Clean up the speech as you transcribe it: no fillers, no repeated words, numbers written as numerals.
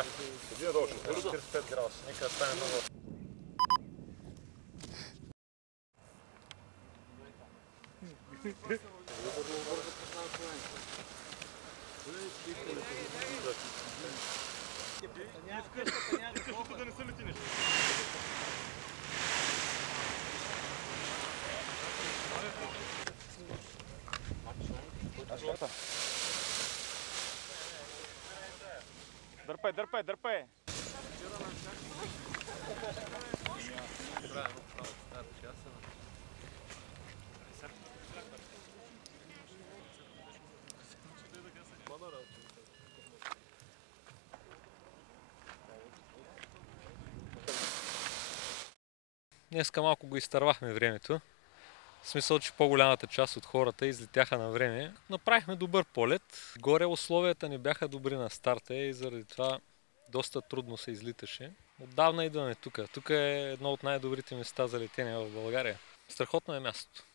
Така. Един долу, 45 градуса. Нека да стане много. Да не са лети нещо. Дърпай, дърпай, дърпай! Днеска малко го изтървахме времето. В смисъл, че по-голямата част от хората излетяха на време. Направихме добър полет. Горе условията не бяха добри на старта и заради това доста трудно се излиташе. Отдавна идваме тук. Тук е едно от най-добрите места за летение в България. Страхотно е мястото.